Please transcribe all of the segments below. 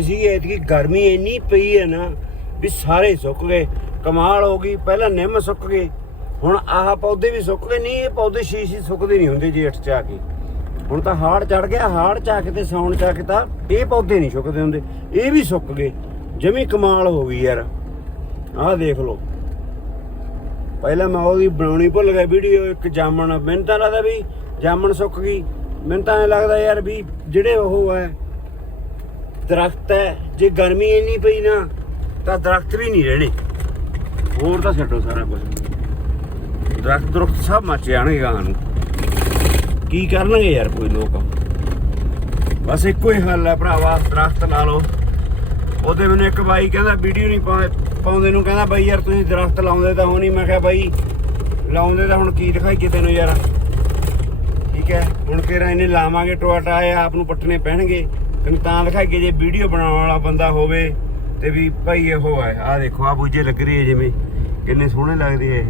ਸੀ, ਐਤਕੀ ਗਰਮੀ ਇੰਨੀ ਪਈ ਹੈ ਨਾ ਵੀ ਸਾਰੇ ਸੁੱਕ ਗਏ। ਕਮਾਲ ਹੋ ਗਈ, ਪਹਿਲਾਂ ਨਿੰਮ ਸੁੱਕ ਗਏ, ਹੁਣ ਆਹ ਪੌਦੇ ਵੀ ਸੁੱਕ ਗਏ। ਨਹੀਂ, ਇਹ ਪੌਦੇ ਸ਼ੀਸ਼ੀ ਸੁੱਕਦੇ ਨਹੀਂ ਹੁੰਦੇ ਜੇਠ ਚ ਆ ਕੇ। ਹੁਣ ਤਾਂ ਹਾੜ ਚੜ ਗਿਆ, ਹਾੜ ਚ ਆ ਕੇ ਤੇ ਸੌਣ ਚ ਆ ਕੇ ਤਾਂ ਇਹ ਪੌਦੇ ਨਹੀਂ ਸੁੱਕਦੇ ਹੁੰਦੇ, ਇਹ ਵੀ ਸੁੱਕ ਗਏ। ਜਮੀ ਕਮਾਲ ਹੋ ਗਈ ਯਾਰ। ਆਹ ਦੇਖ ਲਓ। ਪਹਿਲਾਂ ਮੈਂ ਉਹਦੀ ਬਣਾਉਣੀ ਭੁੱਲ ਗਿਆ ਵੀਡੀਓ, ਇੱਕ ਜਾਮਣ। ਮੈਨੂੰ ਤਾਂ ਲੱਗਦਾ ਵੀ ਜਾਮਣ ਸੁੱਕ ਗਈ। ਮੈਨੂੰ ਤਾਂ ਐ ਲੱਗਦਾ ਯਾਰ ਵੀ ਜਿਹੜੇ ਉਹ ਹੈ ਦਰਖਤ ਹੈ। ਜੇ ਗਰਮੀ ਇੰਨੀ ਪਈ ਨਾ, ਤਾਂ ਦਰਖਤ ਵੀ ਨਹੀਂ ਰਹਿਣੇ। ਹੋਰ ਤਾਂ ਛੱਡੋ ਸਾਰਾ ਕੁਝ ਦਰਖਤ ਦਰਖਤ ਸਭ ਮੱਚ ਜਾਣਗੇ ਗਾਂ ਨੂੰ। ਕੀ ਕਰਨਗੇ ਯਾਰ ਕੋਈ ਲੋਕ? ਬਸ ਇੱਕੋ ਹੀ ਹੱਲ ਹੈ ਭਰਾਵਾ, ਦਰਖਤ ਲਾ ਲਓ। ਉਹਦੇ ਮੈਨੂੰ ਇੱਕ ਬਾਈ ਕਹਿੰਦਾ ਵੀਡੀਓ ਨਹੀਂ ਪਾਉਂਦੇ ਪਾਉਂਦੇ ਨੂੰ ਕਹਿੰਦਾ, ਬਾਈ ਯਾਰ ਤੁਸੀਂ ਦਰਖਤ ਲਾਉਂਦੇ ਤਾਂ ਹੋ ਨਹੀਂ। ਮੈਂ ਕਿਹਾ, ਬਾਈ, ਲਾਉਂਦੇ ਤਾਂ ਹੁਣ ਕੀ ਦਿਖਾਈਏ ਤੈਨੂੰ ਯਾਰ? ਠੀਕ ਹੈ, ਹੁਣ ਕਿਹੜਾ ਇਹਨੇ ਲਾਵਾਂਗੇ ਟੋਟਾ ਇਹ ਆਪ ਨੂੰ ਪੱਟਣੇ ਪੈਣਗੇ। ਤੈਨੂੰ ਤਾਂ ਦਿਖਾਈਏ ਜੇ ਵੀਡੀਓ ਬਣਾਉਣ ਵਾਲਾ ਬੰਦਾ ਹੋਵੇ ਤੇ ਵੀ ਭਾਈ ਇਹੋ ਹੈ ਆਹ ਦੇਖੋ ਆ ਬੂਝੇ ਲੱਗ ਰਹੀ ਹੈ ਜਿਵੇਂ। ਕਿੰਨੇ ਸੋਹਣੇ ਲੱਗਦੇ ਆ ਇਹ।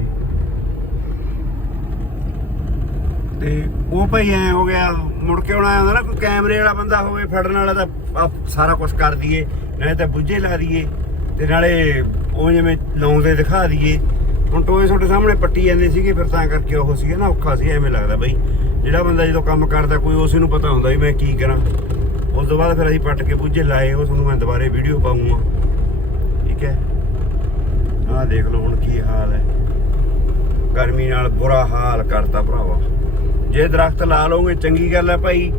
ਤੇ ਉਹ ਭਾਈ ਐ ਹੋ ਗਿਆ, ਮੁੜ ਕੇ ਆਉਣਾ ਆਇਆ ਨਾ, ਕੋਈ ਕੈਮਰੇ ਵਾਲਾ ਬੰਦਾ ਹੋਵੇ, ਫੜਨ ਵਾਲਾ ਤਾਂ ਆਹ ਸਾਰਾ ਕੁਝ ਕਰ ਦਈਏ, ਨਾਲੇ ਤਾਂ ਬੁੱਝੇ ਲਾ ਦਈਏ, ਤੇ ਨਾਲੇ ਉਹ ਜਿਵੇਂ ਲਾਉਂਦੇ ਦਿਖਾ ਦਈਏ। ਹੁਣ ਟੋਏ ਤੁਹਾਡੇ ਸਾਹਮਣੇ ਪੱਟੀ ਜਾਂਦੇ ਸੀਗੇ, ਫਿਰ ਤਾਂ ਕਰਕੇ ਉਹ ਸੀਗਾ ਨਾ, ਔਖਾ ਸੀ, ਐਵੇਂ ਲੱਗਦਾ ਬਈ। ਜਿਹੜਾ ਬੰਦਾ ਜਦੋਂ ਕੰਮ ਕਰਦਾ, ਕੋਈ ਉਸ ਨੂੰ ਪਤਾ ਹੁੰਦਾ ਵੀ ਮੈਂ ਕੀ ਕਰਾਂ। ਉਸ ਤੋਂ ਬਾਅਦ ਫਿਰ ਅਸੀਂ ਪੱਟ ਕੇ ਬੁੱਝੇ ਲਾਏ, ਉਹ ਤੁਹਾਨੂੰ ਮੈਂ ਦੁਬਾਰੇ ਵੀਡੀਓ ਪਾਉਂਗਾ। ਠੀਕ ਹੈ? ਆਹ ਦੇਖ ਲਓ ਹੁਣ ਕੀ ਹਾਲ ਹੈ। ਗਰਮੀ ਨਾਲ ਬੁਰਾ ਹਾਲ ਕਰਤਾ ਭਰਾਵਾ। ਜੇ ਦਰਖਤ ਲਾ ਲਓਗੇ, ਚੰਗੀ ਗੱਲ ਹੈ ਭਾਈ।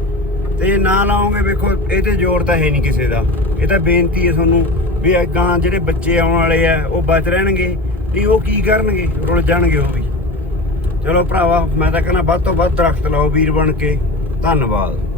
ਤੇ ਨਾ ਲਾਓਗੇ, ਵੇਖੋ, ਇਹ ਤੇ ਜ਼ੋਰ ਤਾਂ ਹੈ ਨਹੀਂ ਕਿਸੇ ਦਾ। ਇਹ ਤਾਂ ਬੇਨਤੀ ਹੈ ਤੁਹਾਨੂੰ ਵੀ ਅੱਗਾਂ ਜਿਹੜੇ ਬੱਚੇ ਆਉਣ ਵਾਲੇ ਆ, ਉਹ ਬਚ ਰਹਿਣਗੇ। ਨਹੀਂ ਉਹ ਕੀ ਕਰਨਗੇ? ਰੁਲ ਜਾਣਗੇ ਉਹ ਵੀ। ਚਲੋ ਭਰਾਵਾ, ਮੈਂ ਤਾਂ ਕਹਿੰਦਾ ਵੱਧ ਤੋਂ ਵੱਧ ਦਰਖਤ ਲਾਓ ਵੀਰ ਬਣ ਕੇ। ਧੰਨਵਾਦ।